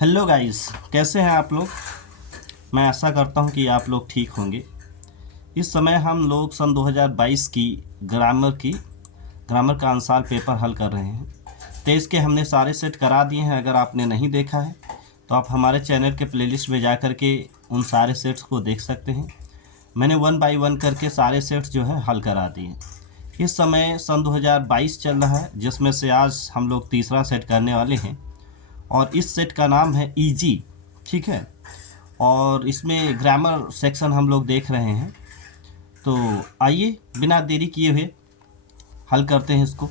Hello guys, कैसे हैं आप लोग। मैं आशा करता हूं कि आप लोग ठीक होंगे। इस समय हम लोग सन 2022 की ग्रामर का आंसर पेपर हल कर रहे हैं। तो इसके हमने सारे सेट करा दिए हैं। अगर आपने नहीं देखा है तो आप हमारे चैनल के प्लेलिस्ट में जा कर के उन सारे सेट्स को देख सकते हैं। मैंने 1 बाय 1 करके सारे सेट्स जो है हल करा दिए। इस समय सन 2022 चल रहा है, जिसमें से आज हम लोग तीसरा सेट करने वाले हैं और इस सेट का नाम है ईजी। ठीक है, और इसमें ग्रामर सेक्शन हम लोग देख रहे हैं। तो आइए बिना देरी किए हुए हल करते हैं इसको।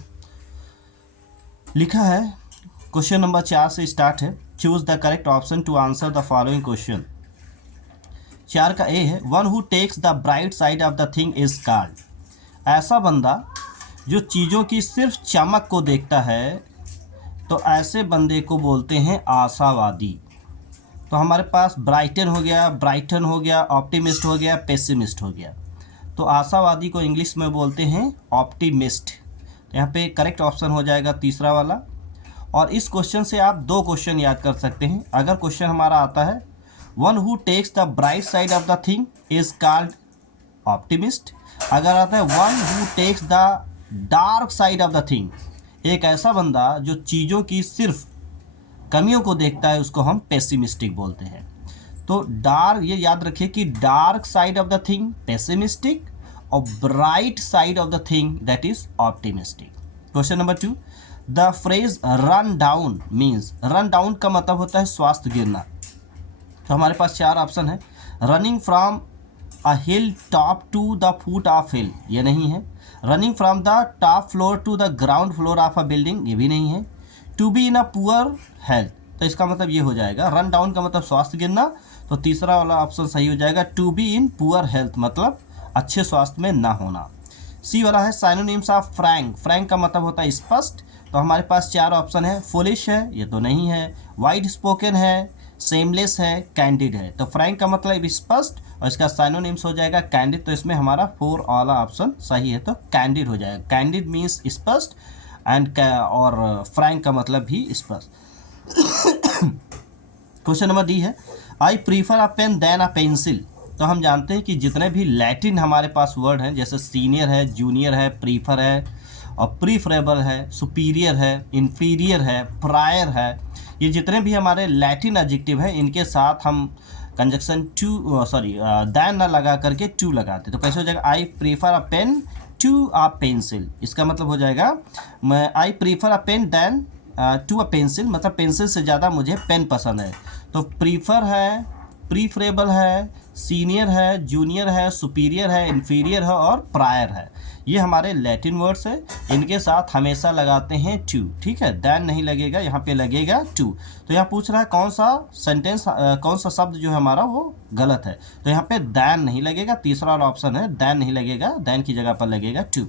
लिखा है, क्वेश्चन नंबर 4 से स्टार्ट है। Choose the correct option to answer the following question. 4 का ए है, one who takes the bright side of the thing is called. ऐसा बंदा जो चीज़ों की सिर्फ चमक को देखता है, तो ऐसे बंदे को बोलते हैं आशावादी। तो हमारे पास ब्राइटन हो गया, ऑप्टिमिस्ट हो गया, पेसिमिस्ट हो गया। तो आशावादी को इंग्लिश में बोलते हैं ऑप्टिमिस्ट। तो यहाँ पे करेक्ट ऑप्शन हो जाएगा तीसरा वाला। और इस क्वेश्चन से आप दो क्वेश्चन याद कर सकते हैं। अगर क्वेश्चन हमारा आता है one who takes the bright side of the thing is called optimist, अगर आता है one who takes the dark side of the thing, एक ऐसा बंदा जो चीज़ों की सिर्फ कमियों को देखता है, उसको हम पेसिमिस्टिक बोलते हैं। तो डार्क, ये याद रखिए कि dark side of the thing pessimistic और bright side of the thing that is optimistic. Question number 2, the phrase run down means, run down का मतलब होता है स्वास्थ्य गिरना। तो हमारे पास 4 ऑप्शन है। Running from a hill top to the foot of hill, ये नहीं है। Running from the top floor to the ground floor of a building, ये भी नहीं है। To be in a poor health, तो इसका मतलब ये हो जाएगा, रन डाउन का मतलब स्वास्थ्य गिरना, तो तीसरा वाला ऑप्शन सही हो जाएगा। To be in poor health मतलब अच्छे स्वास्थ्य में ना होना। सी वाला है साइनोनिम्स ऑफ फ्रैंक, फ्रैंक का मतलब होता है स्पष्ट। तो हमारे पास 4 ऑप्शन है। फुलिश है, ये तो नहीं है। वाइड स्पोकन है, सेमलेस है, कैंडिड है। तो फ्रैंक का मतलब स्पष्ट और इसका साइनोनिम्स हो जाएगा कैंडिड। तो इसमें हमारा 4 वाला ऑप्शन सही है, तो कैंडिड हो जाएगा। कैंडिड मीन्स स्पष्ट एंड और फ्रैंक का मतलब भी स्पष्ट। क्वेश्चन नंबर डी है, I prefer a pen than a pencil. तो हम जानते हैं कि जितने भी लैटिन हमारे पास वर्ड हैं, जैसे सीनियर है, जूनियर है, प्रीफर है और प्रीफरेबल है, सुपीरियर है, इन्फीरियर है, प्रायर है, ये जितने भी हमारे लैटिन एडजेक्टिव हैं, इनके साथ हम कंजक्शन दैन ना लगा करके टू लगाते। तो कैसे हो जाएगा, I prefer a pen to a pencil. इसका मतलब हो जाएगा, मैं I prefer a pen than to a pencil, मतलब पेंसिल से ज़्यादा मुझे पेन पसंद है। तो प्रीफर है, प्रीफरेबल है, सीनियर है, जूनियर है, सुपीरियर है, इन्फीरियर है और प्रायर है। ये हमारे लैटिन वर्ड्स है, इनके साथ हमेशा लगाते हैं टू। ठीक है, दैन नहीं लगेगा, यहाँ पे लगेगा टू। तो यहाँ पूछ रहा है कौन सा सेंटेंस, कौन सा शब्द जो है हमारा वो गलत है। तो यहाँ पे दैन नहीं लगेगा, तीसरा वाला ऑप्शन है, दैन नहीं लगेगा, दैन की जगह पर लगेगा to.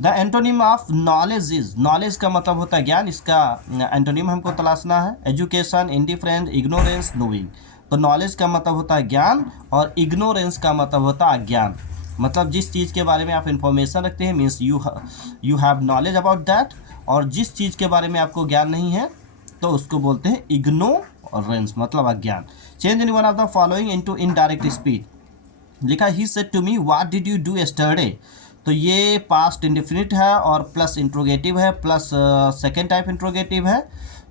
The antonym of knowledge is, knowledge का मतलब होता है ज्ञान, इसका एंटोनिम हमको तलाशना है। Education, indifference, ignorance, knowing. तो नॉलेज का मतलब होता है ज्ञान और इग्नोरेंस का मतलब होता है अज्ञान। मतलब जिस चीज़ के बारे में आप इंफॉर्मेशन रखते हैं means you have knowledge about that, और जिस चीज़ के बारे में आपको ज्ञान नहीं है तो उसको बोलते हैं इग्नोरेंस, मतलब अज्ञान। Change in one of the following into indirect speech. लिखा, he said to me what did you do yesterday. तो ये पास्ट इंडेफिनिट है और प्लस इंट्रोगेटिव है, प्लस सेकेंड टाइप इंट्रोगेटिव है।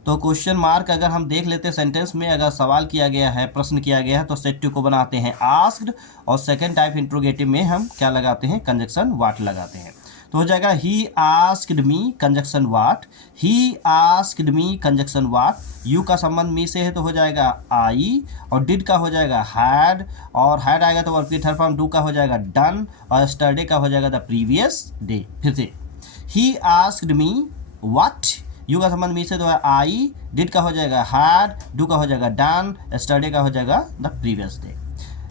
तो क्वेश्चन मार्क अगर हम देख लेते हैं सेंटेंस में, अगर सवाल किया गया है, प्रश्न किया गया है, तो सेट टू को बनाते हैं आस्क्ड और सेकेंड टाइप इंट्रोगेटिव में हम क्या लगाते हैं, कंजक्शन व्हाट लगाते हैं। तो हो जाएगा he asked me conjunction what, he asked me conjunction what. You का संबंध मी से है तो हो जाएगा आई, और डिड का हो जाएगा हैड, और हैड आएगा तो वर्ब की थर्ड फॉर्म डू का हो जाएगा डन, और यस्टरडे का हो जाएगा द प्रीवियस डे। फिर से he asked me what, you का संबंध मी से तो है आई, डिड का हो जाएगा हैड, डू का हो जाएगा डन, यस्टरडे का हो जाएगा द प्रीवियस डे।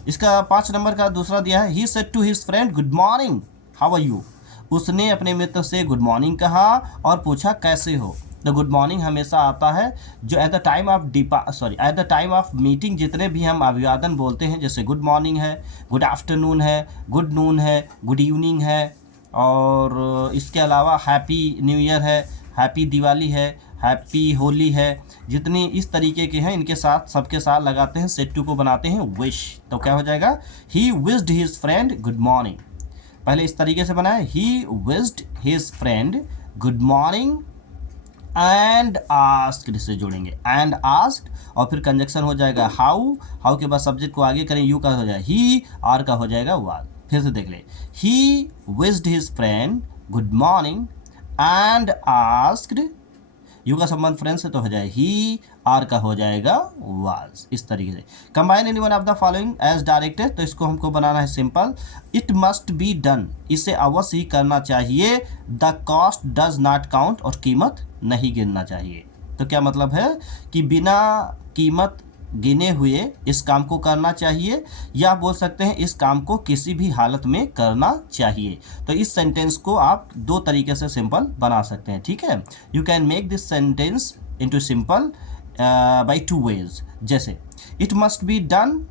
इसका 5 नंबर का दूसरा दिया है, he said to his friend good morning how are you. उसने अपने मित्र से गुड मॉर्निंग कहा और पूछा कैसे हो। तो गुड मॉर्निंग हमेशा आता है जो at the time of meeting जितने भी हम अभिवादन बोलते हैं, जैसे गुड मॉर्निंग है, गुड आफ्टरनून है, गुड नून है, गुड इवनिंग है, और इसके अलावा हैप्पी न्यू ईयर है, हैप्पी दिवाली है, हैप्पी होली है, जितनी इस तरीके के हैं इनके साथ सबके साथ लगाते हैं सेट टू को बनाते हैं विश। तो क्या हो जाएगा, he wished his friend good morning. पहले इस तरीके से बनाए, he wished his friend good morning and asked से जोड़ेंगे, एंड आस्क्ड और फिर कंजक्शन हो जाएगा हाउ, हाउ के बाद सब्जेक्ट को आगे करें, यू का हो जाएगा ही, आर का हो जाएगा वाज। फिर से देख ले, he wished his friend good morning and asked, you का संबंध फ्रेंड से तो हो जाए ही, आर का हो जाएगा वाज। इस तरीके से combine any one of the following as directed, तो इसको हमको बनाना है simple. It must be done, इसे अवश्य ही करना चाहिए। The cost does not count, और कीमत नहीं गिनना चाहिए। तो क्या मतलब है कि बिना कीमत गिने हुए इस काम को करना चाहिए, या बोल सकते हैं इस काम को किसी भी हालत में करना चाहिए। तो इस सेंटेंस को आप दो तरीके से सिंपल बना सकते हैं, ठीक है। You can make this sentence into simple by two ways. जैसे it must be done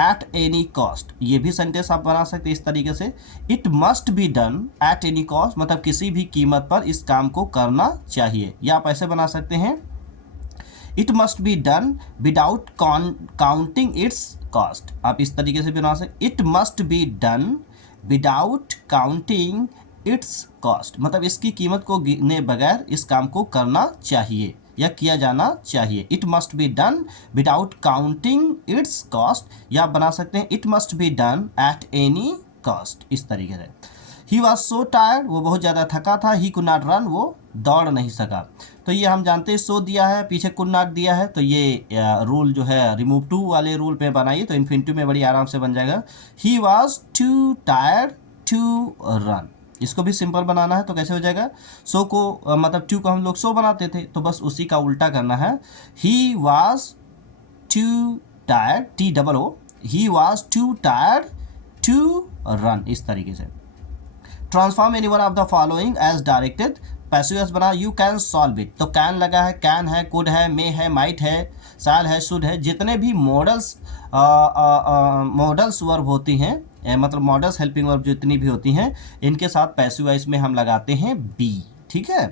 at any cost, ये भी सेंटेंस आप बना सकते हैं इस तरीके से। It must be done at any cost मतलब किसी भी कीमत पर इस काम को करना चाहिए। या आप ऐसे बना सकते हैं, it must be done without counting it's cost. आप इस तरीके से भी बना सकते, it must be done without counting it's cost मतलब इसकी कीमत को गिने बगैर इस काम को करना चाहिए या किया जाना चाहिए। It must be done without counting it's cost, या बना सकते हैं it must be done at any cost. इस तरीके से ही वॉज सो टायर्ड, वो बहुत ज़्यादा थका था। ही कुड नॉट रन, वो दौड़ नहीं सका। तो ये हम जानते हैं सो दिया है, पीछे कुड नॉट दिया है, तो ये रूल जो है रिमूव टू वाले रूल पे बनाइए तो इन्फिनिटिव में बड़ी आराम से बन जाएगा। He was too tired to run, इसको भी सिंपल बनाना है तो कैसे हो जाएगा, सो को मतलब टू को हम लोग सो बनाते थे तो बस उसी का उल्टा करना है। He was too tired, T double O, he was too tired to run. इस तरीके से transform any one of the following as directed. Passive बना, यू कैन सॉल्व इट, तो कैन लगा है, कैन है, कुड है, मे है, माइट है, शायद है, शुड है। जितने भी मॉडल्स वर्ब होती हैं मतलब मॉडल्स हेल्पिंग वर्ब जितनी भी होती हैं इनके साथ पैसिव वॉइस में हम लगाते हैं बी, ठीक है।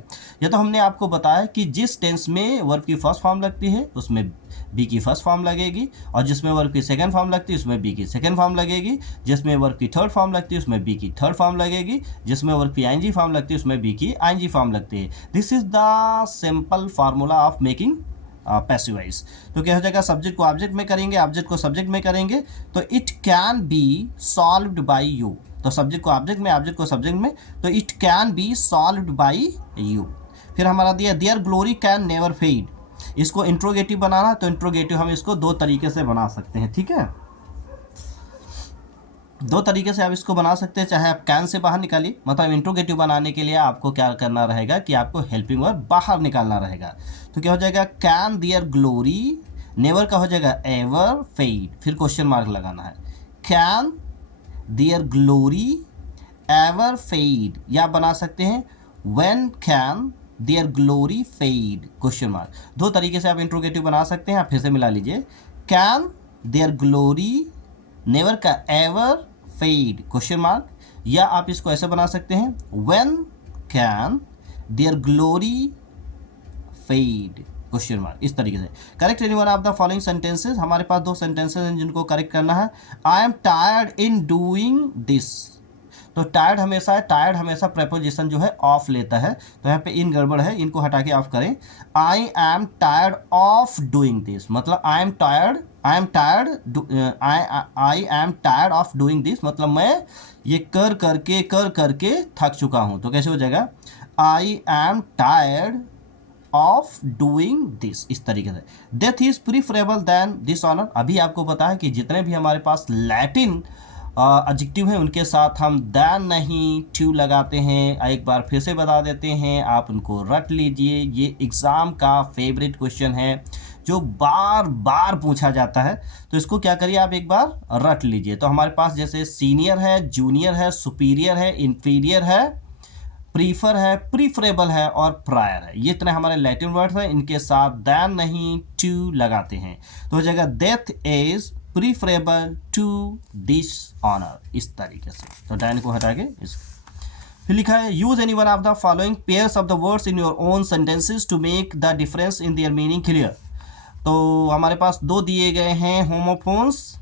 ये तो हमने आपको बताया कि जिस टेंस में वर्ब की फर्स्ट फॉर्म लगती है उसमें बी की फर्स्ट फॉर्म लगेगी, और जिसमें वर्ब की सेकंड फॉर्म लगती है उसमें बी की सेकंड फॉर्म लगेगी, जिसमें वर्ब की थर्ड फॉर्म लगती है उसमें बी की थर्ड फॉर्म लगेगी, जिसमें वर्ब की आईएनजी फॉर्म लगती है उसमें बी की आईएनजी फॉर्म लगती है। This is the simple formula of making passive voice. तो क्या हो जाएगा, सब्जेक्ट को ऑब्जेक्ट में करेंगे, ऑब्जेक्ट को सब्जेक्ट में करेंगे, तो it can be solved by you, तो सब्जेक्ट को ऑब्जेक्ट में, ऑब्जेक्ट को सब्जेक्ट में, तो it can be solved by you. फिर हमारा दिया there glory can never fade, इसको इंट्रोगेटिव बनाना, तो इंट्रोगेटिव हम इसको दो तरीके से बना सकते हैं, ठीक है। दो तरीके से आप इसको बना सकते हैं, चाहे आप कैन से बाहर निकालिए, मतलब इंट्रोगेटिव बनाने के लिए आपको क्या करना रहेगा कि आपको हेल्पिंग वर्ब बाहर निकालना रहेगा। तो क्या हो जाएगा, कैन देयर ग्लोरी, नेवर का हो जाएगा एवर फेड, फिर क्वेश्चन मार्क लगाना है, can there glory ever fade, या बना सकते हैं when can there glory fade question mark. दो तरीके से आप इंट्रोगेटिव बना सकते हैं। आप फिर से मिला लीजिए, कैन देयर ग्लोरी, नेवर का एवर फेड क्वेश्चन मार्क, या आप इसको ऐसे बना सकते हैं when can there glory fade question mark. इस तरीके से correct any one of the following sentences. हमारे पास दो सेंटेंसेस हैं जिनको करेक्ट करना है। I am tired in doing this, तो टायर्ड हमेशा है, टायर्ड हमेशा प्रेपोजिशन जो है ऑफ लेता है, तो यहाँ पे इन गड़बड़ है, इनको हटा के ऑफ करें। I am tired of doing this मतलब I am tired of doing this मतलब मैं ये कर करके थक चुका हूँ। तो कैसे हो जाएगा, I am tired of doing this. इस तरीके से death is preferable than dishonour. अभी आपको पता है कि जितने भी हमारे पास लैटिन एडजेक्टिव है उनके साथ हम दैन नहीं टू लगाते हैं। एक बार फिर से बता देते हैं, आप उनको रट लीजिए। ये एग्ज़ाम का फेवरेट क्वेश्चन है जो बार बार पूछा जाता है, तो इसको क्या करिए आप एक बार रट लीजिए। तो हमारे पास जैसे सीनियर है, जूनियर है, सुपीरियर है, इंफीरियर है, प्रीफर है, प्रीफरेबल है और प्रायर है। ये इतने हमारे लैटिन वर्ड्स हैं, इनके साथ दैन नहीं टू लगाते हैं। तो हो जाएगा death is preferable to dishonour. इस तरीके से तो दैन को हटा के इस फिर लिखा है use any one of the following pairs of the words in your own sentences to make the difference in their meaning clear. तो हमारे पास दो दिए गए हैं होमोफोन्स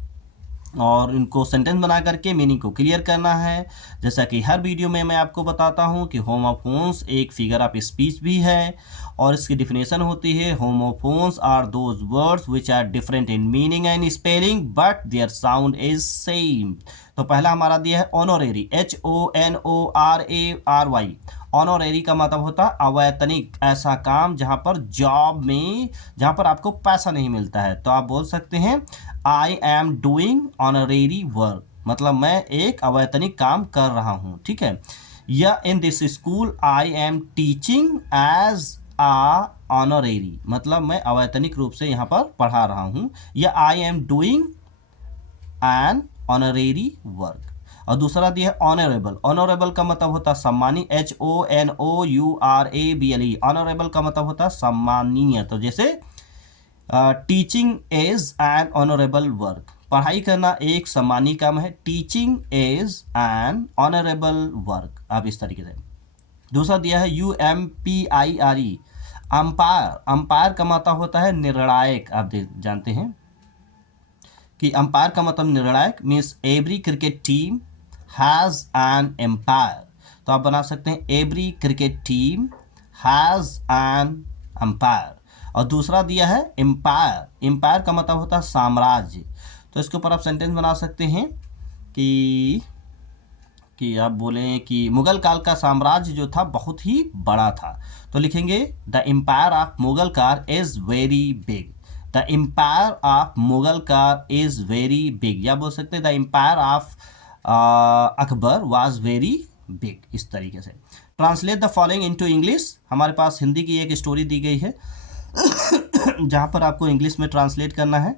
और इनको सेंटेंस बना करके मीनिंग को क्लियर करना है। जैसा कि हर वीडियो में मैं आपको बताता हूं कि होमोफोन्स एक फिगर ऑफ स्पीच भी है और इसकी डिफिनेशन होती है homophones are those words which are different in meaning and spelling but their sound is same. तो पहला हमारा दिया है ऑनोरेरी, HONORARY। ऑनोरेरी का मतलब होता है अवैतनिक, ऐसा काम जहाँ पर जॉब में जहाँ पर आपको पैसा नहीं मिलता है। तो आप बोल सकते हैं I am doing honorary work, मतलब मैं एक अवैतनिक काम कर रहा हूँ, ठीक है। या in this school I am teaching as a honorary, मतलब मैं अवैतनिक रूप से यहाँ पर पढ़ा रहा हूँ। या I am doing an honorary work. और दूसरा दिया है ऑनरेबल। ऑनरेबल का मतलब होता है सम्मानी, HONOURABLE। ऑनरेबल का मतलब होता है सम्मानीय। तो जैसे teaching is an honourable work, पढ़ाई करना एक सम्मानी काम है, teaching is an honourable work. अब इस तरीके से दूसरा दिया है UMPIRE, अंपायर। अंपायर का मतलब होता है निर्णायक। आप जानते हैं कि अंपायर का मतलब निर्णायक, means every cricket team has an empire. तो आप बना सकते हैं every cricket team has an umpire. और दूसरा दिया है एम्पायर। एम्पायर का मतलब होता है साम्राज्य। तो इसके ऊपर आप सेंटेंस बना सकते हैं कि आप बोलें कि मुगल काल का साम्राज्य जो था बहुत ही बड़ा था। तो लिखेंगे द एम्पायर ऑफ मुगल कार is very big. The empire of Mughal कार इज़ वेरी बिग। या बोल सकते हैं the empire of Akbar was very big. इस तरीके से translate the following into English. हमारे पास हिंदी की एक स्टोरी दी गई है जहाँ पर आपको इंग्लिश में ट्रांसलेट करना है।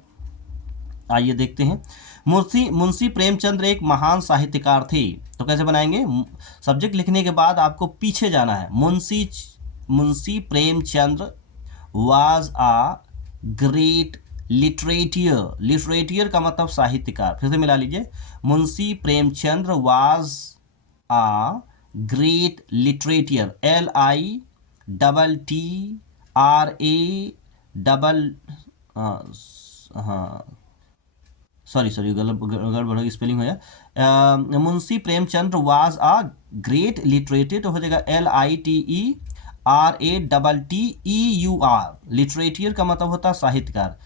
आइए देखते हैं। मुंशी प्रेमचंद्र एक महान साहित्यकार थे। तो कैसे बनाएंगे? सब्जेक्ट लिखने के बाद आपको पीछे जाना है। Munshi Premchandra was a great litterateur. Litterateur का मतलब साहित्यकार। फिर से मिला लीजिए, Munshi Premchandra was a great litterateur, LITTRA हाँ सॉरी गड़बड़ हो, स्पेलिंग हो गया। Munshi Premchandra was a great litterateur, तो हो जाएगा LITERATTEUR। लिटरेटियर का मतलब होता है साहित्यकार,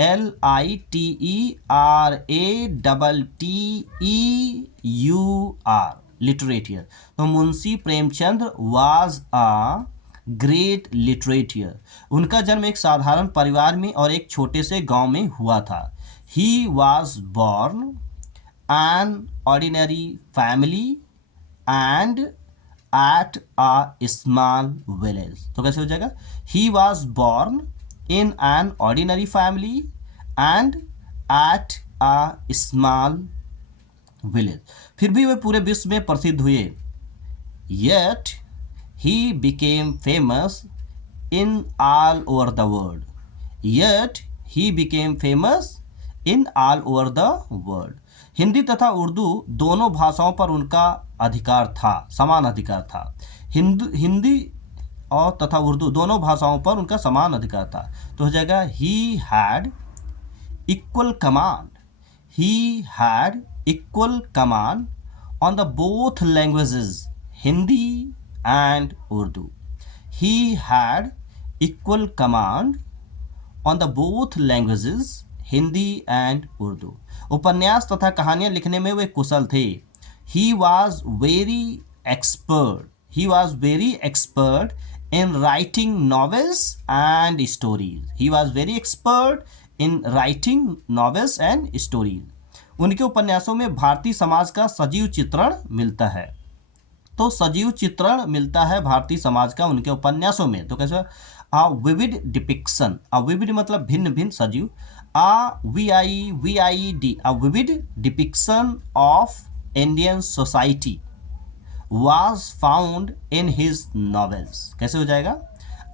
LITERATTEUR लिटरेटियर। तो Munshi Premchandra was a great litterateur. उनका जन्म एक साधारण परिवार में और एक छोटे से गांव में हुआ था। He was born an ordinary family and at a small village। तो कैसे हो जाएगा? He was born in an ordinary family and at a small village। फिर भी वे पूरे विश्व में प्रसिद्ध हुए। Yet he became famous in all over the world। Yet he became famous in all over the world. Hindi तथा उर्दू दोनों भाषाओं पर उनका अधिकार था, समान अधिकार था। हिंदी और तथा उर्दू दोनों भाषाओं पर उनका समान अधिकार था। तो हो जाएगा he had equal command. He had equal command on the both languages, Hindi and Urdu. He had equal command on the both languages, Hindi and Urdu. उपन्यास तथा कहानियाँ लिखने में वे कुशल थे। He was very expert in writing novels and stories. He was very expert in writing novels and stories. उनके उपन्यासों में भारतीय समाज का सजीव चित्रण मिलता है। तो सजीव चित्रण मिलता है भारतीय समाज का उनके उपन्यासों में। तो कैसे? अ विविड डिपिक्शन। अ विविड मतलब भिन्न भिन्न, सजीव। VIVID, a vivid depiction of Indian society was found in his novels। कैसे हो जाएगा?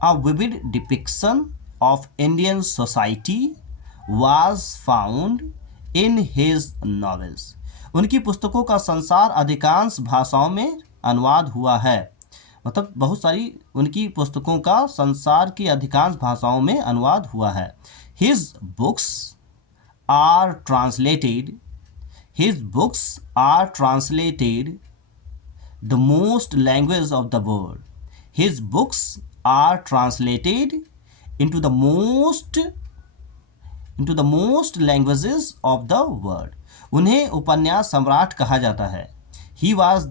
A vivid depiction of Indian society was found in his novels। उनकी पुस्तकों का संसार अधिकांश भाषाओं में अनुवाद हुआ है, मतलब बहुत सारी उनकी पुस्तकों का संसार की अधिकांश भाषाओं में अनुवाद हुआ है। His books are translated, his books are translated the most languages of the world. His books are translated into the most languages of the world. उन्हें उपन्यास सम्राट कहा जाता है। He was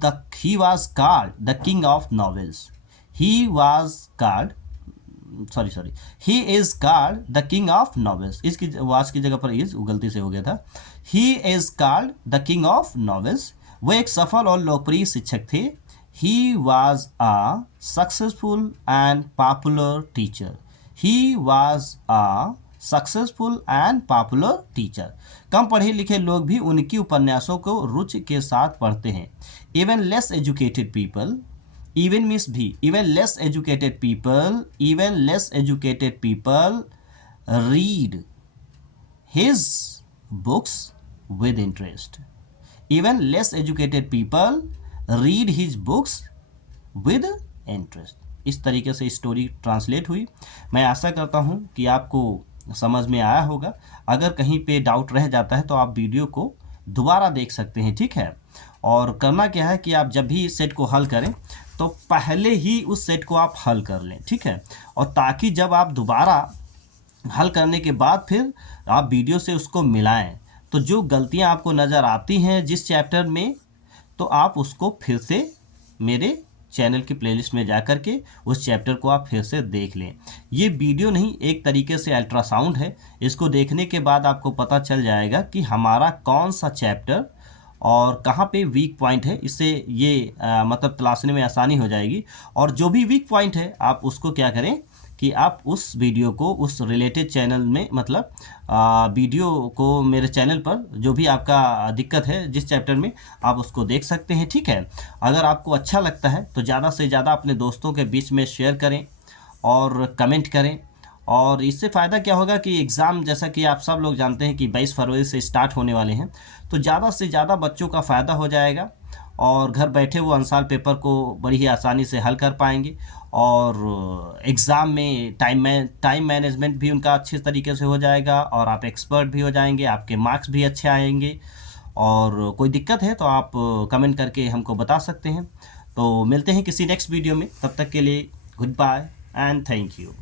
called the king of novels. He is called the king of novels. इसकी was की जगह पर is गलती से हो गया था। He is called the king of novels. वो एक सफल और लोकप्रिय शिक्षक थे। He was a successful and popular teacher. He was a successful and popular teacher. कम पढ़े लिखे लोग भी उनकी उपन्यासों को रुचि के साथ पढ़ते हैं। Even less educated people, even means भी, even less educated people read his books with interest. Even less educated people read his books with interest. इस तरीके से स्टोरी ट्रांसलेट हुई। मैं आशा करता हूँ कि आपको समझ में आया होगा। अगर कहीं पे डाउट रह जाता है तो आप वीडियो को दोबारा देख सकते हैं, ठीक है। और करना क्या है कि आप जब भी इस सेट को हल करें तो पहले ही उस सेट को आप हल कर लें, ठीक है। और ताकि जब आप दोबारा हल करने के बाद फिर आप वीडियो से उसको मिलाएं, तो जो गलतियां आपको नज़र आती हैं जिस चैप्टर में, तो आप उसको फिर से मेरे चैनल की प्लेलिस्ट में जा कर के उस चैप्टर को आप फिर से देख लें। ये वीडियो नहीं, एक तरीके से अल्ट्रासाउंड है। इसको देखने के बाद आपको पता चल जाएगा कि हमारा कौन सा चैप्टर और कहाँ पे वीक पॉइंट है। इससे ये मतलब तलाशने में आसानी हो जाएगी। और जो भी वीक पॉइंट है आप उसको क्या करें कि आप उस वीडियो को उस रिलेटेड चैनल में, मतलब वीडियो को मेरे चैनल पर जो भी आपका दिक्कत है जिस चैप्टर में, आप उसको देख सकते हैं, ठीक है। अगर आपको अच्छा लगता है तो ज़्यादा से ज़्यादा अपने दोस्तों के बीच में शेयर करें और कमेंट करें। और इससे फ़ायदा क्या होगा कि एग्ज़ाम, जैसा कि आप सब लोग जानते हैं कि 22 फरवरी से स्टार्ट होने वाले हैं, तो ज़्यादा से ज़्यादा बच्चों का फ़ायदा हो जाएगा और घर बैठे वो आंसर पेपर को बड़ी ही आसानी से हल कर पाएंगे। और एग्ज़ाम में टाइम मैनेजमेंट भी उनका अच्छे तरीके से हो जाएगा और आप एक्सपर्ट भी हो जाएंगे, आपके मार्क्स भी अच्छे आएंगे। और कोई दिक्कत है तो आप कमेंट करके हमको बता सकते हैं। तो मिलते हैं किसी नेक्स्ट वीडियो में, तब तक के लिए goodbye and thank you.